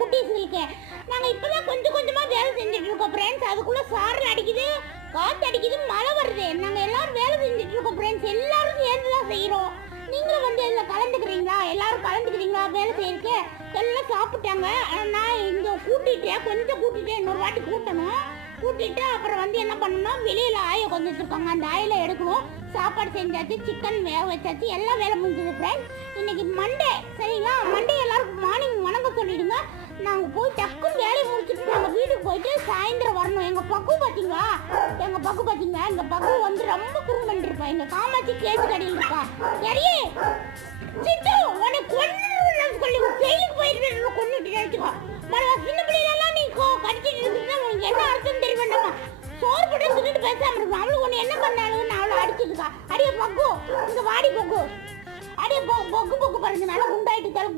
குட்டீஸ்களுக்கு. நாங்கள் இப்போ தான் கொஞ்சம் கொஞ்சமாக வேலை செஞ்சுட்டு இருக்கோம் ஃப்ரெண்ட்ஸ். அதுக்குள்ளே சாரல் அடிக்குது, காற்று அடிக்குது, மழை வருது. நாங்கள் எல்லாரும் வேலை செஞ்சுட்டு இருக்கோம் ஃப்ரெண்ட்ஸ். எல்லாரும் சேர்ந்து தான் செய்கிறோம். நீங்களும் வந்து இதில் கலந்துக்கிறீங்களா? எல்லாரும் கலந்துக்கிறீங்களா வேலை செய்யறதுக்கு? எல்லாம் சாப்பிட்டாங்க. நான் இங்கே கூட்டிகிட்டேன், கொஞ்சம் கூட்டிகிட்டேன், இன்னொரு வாட்டி கூட்டணும். கூட்டிட்டு அப்புறம் வந்து என்ன பண்ணணும், வெளியில் ஆயை கொஞ்சம் வச்சுருக்காங்க, அந்த ஆயில் எடுக்கணும். சாப்பாடு செஞ்சாச்சு, சிக்கன் வேக வச்சாச்சு, எல்லாம் வேலை முடிஞ்சது ஃப்ரெண்ட்ஸ். இன்னைக்கு மண்டே, சரிங்களா? மண்டே எல்லாருக்கும் மார்னிங் வணக்கம் சொல்லிடுங்க. நாங்கள் போய் டக்குன்னு வேலையை முடிச்சுட்டு நாங்கள் வீட்டுக்கு போயிட்டு சாயந்தரம் வரணும். எங்கள் பக்கு பார்த்தீங்களா? எங்கள் பக்கு வந்து ரொம்ப குறும் பண்ணிருப்பா. எங்கள் காமாட்சி கேஸ் கடையில் இருக்கா. சரியே சிட்டு உனக்கு சொல்லி ஜெயிலுக்கு போயிட்டு கொண்டுட்டு நினைச்சுக்கோ. சின்ன பிள்ளைகளெல்லாம் நீ கடிச்சிட்டு இருக்குன்னா உனக்கு என்ன அர்த்தம் தெரிய வேண்டாமா? சோறு போட்டு தின்னுட்டு பேசாம இருக்கும். அவளுக்கு ஒன்று என்ன பண்ணாலும் நான் அவளை அடிச்சுட்டுக்கா. அடியே பக்கு, இந்த வாடி பக்கு, அடியே பொக்கு பொக்கு பாருங்க, நல்லா குண்டாயிட்டு தலை